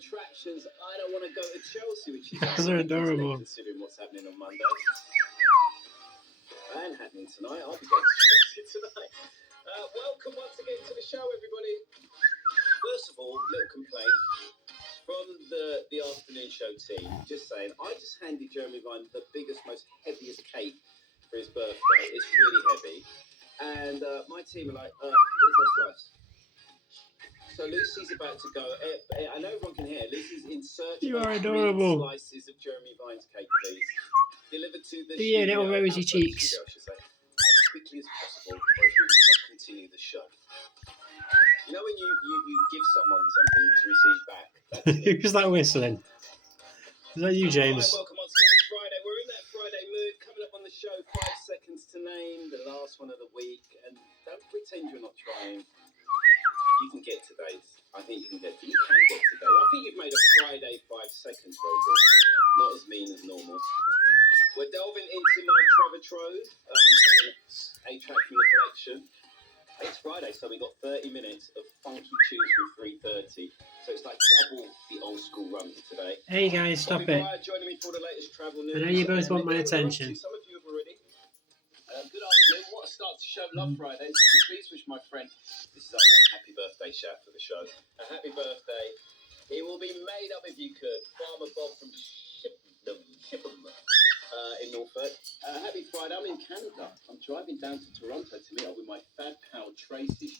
attractions, I don't want to go to Chelsea, which is Those are adorable. considering what's happening on Monday. And happening tonight. I'll be going to Chelsea tonight. Welcome once again to the show, everybody. First of all, little complaint from the afternoon show team. Just saying, I just handed Jeremy Vine the biggest, most heaviest cake for his birthday. It's really heavy. And my team are like, where's our slice? So Lucy's about to go. I know everyone can hear. Lucy's in search You of are 3 adorable. slices of Jeremy Vine's cake, please. Delivered to the Yeah, studio, little rosy outside the cheeks. studio, I should say, as quickly as possible, or else we will not continue the show. You know when you give someone something to receive back? That's it. Who's that whistling? Is that you, James? Right, welcome once again. It's Friday. We're in that Friday mood. Coming up on the show, 5 seconds to name, the last one of the week. And don't pretend you're not trying. You can get today's. I think you can get today's. I think you've made a Friday 5 seconds very good. Not as mean as normal. We're delving into my Trevor Trove. A track from the collection. It's Friday, so we got 30 minutes of funky tunes from 3:30. So it's like double the old school run today. Hey guys, stop it. Joining me for the latest travel news. I know you both want my attention. Some of you have already. Good afternoon. What a start to show. Love Fridays. Please wish my friend. This is our one happy birthday shout for the show. A happy birthday. It will be made up if you could. Farmer Bob from Shipham in Norfolk. Happy Friday. I'm in Canada. I'm driving down to Toronto to meet up with my fab pal Tracy. She's